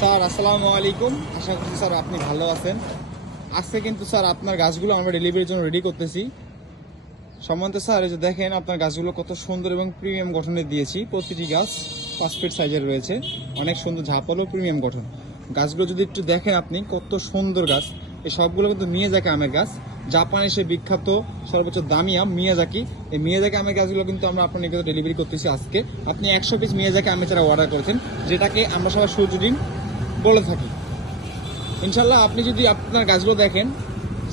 Sir আসসালামু আলাইকুম। আশা করছি স্যার আপনি ভালো আছেন। আজকে কিন্তু স্যার আপনার গাছগুলো আমরা ডেলিভারির জন্য রেডি করতেছি। সম্বন্ধে স্যার এই যে দেখেন আপনার গাছগুলো কত সুন্দর এবং প্রিমিয়াম গঠনের দিয়েছি। প্রতিটি গাছ 5 ফিট সাইজের রয়েছে, অনেক সুন্দর ঝাঁপালো প্রিমিয়াম গঠন। গাছগুলো যদি একটু দেখেন আপনি কত সুন্দর গাছ। এই সবগুলো কিন্তু মিয়াজাকি আমের গাছ, জাপানের সে বিখ্যাত সর্বোচ্চ দামি আম মিয়াজাকি। এই মিয়াজাকি আমের গাছগুলো কিন্তু আমরা আপনার নিকটে ডেলিভারি করতেছি আজকে। আপনি 100 পিস মিয়াজাকি আমের চারা অর্ডার করেছেন, যেটাকে আমরা সবাই সূর্য ডিম বলে থাকি। ইনশাল্লাহ আপনি যদি আপনার গাছগুলো দেখেন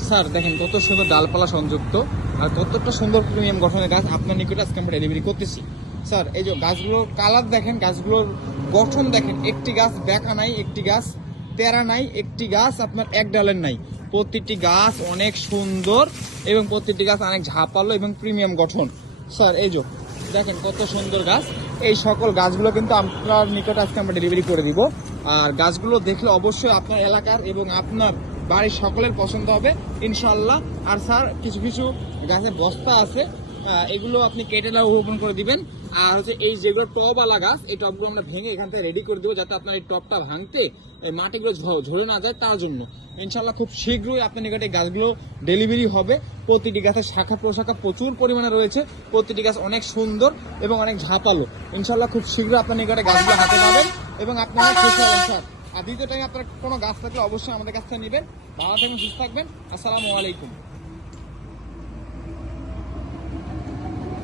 স্যার, দেখেন কত সুন্দর ডালপালা সংযুক্ত আর কতটা সুন্দর প্রিমিয়াম গঠনের গাছ আপনার নিকটে আজকে আমরা ডেলিভারি করতেছি। স্যার এই যে গাছগুলোর কালার দেখেন, গাছগুলোর গঠন দেখেন, একটি গাছ বেঁকা নাই, একটি গাছ তেরা নাই, একটি গাছ আপনার এক ডালের নাই। প্রতিটি গাছ অনেক সুন্দর এবং প্রতিটি গাছ অনেক ঝাঁপালো এবং প্রিমিয়াম গঠন। স্যার এই যে দেখেন কত সুন্দর গাছ। এই সকল গাছগুলো কিন্তু আপনার নিকটে আজকে আমরা ডেলিভারি করে দিব। আর গাছগুলো দেখলে অবশ্যই আপনার এলাকার এবং আপনার বাড়ির সকলের পছন্দ হবে ইনশাল্লাহ। আর স্যার কিছু কিছু গাছের বস্তা আছে, এগুলো আপনি কেটে রোপণ করে দিবেন। আর হচ্ছে এই যেগুলো টবওয়ালা গাছ, এই টবগুলো আমরা ভেঙে এখান থেকে রেডি করে দেবো, যাতে আপনার এই টবটা ভাঙতে এই মাটিগুলো ঝরে না যায়, তার জন্য ইনশাল্লাহ খুব শীঘ্রই আপনার নিকটে গাছগুলো ডেলিভারি হবে। প্রতিটি গাছের শাখা প্রশাখা প্রচুর পরিমাণে রয়েছে, প্রতিটি গাছ অনেক সুন্দর এবং অনেক ঝাঁপালো। ইনশাল্লাহ খুব শীঘ্রই আপনার নিকটে গাছগুলো হাতে পাবেন এবং আপনারা খুশি হবেন স্যার। আর দ্বিতীয় টাইমে আপনার কোনো গাছ থাকলে অবশ্যই আমাদের কাছ থেকে নেবেন। ভালো থাকবেন, সুস্থ থাকবেন। আসসালামু আলাইকুম।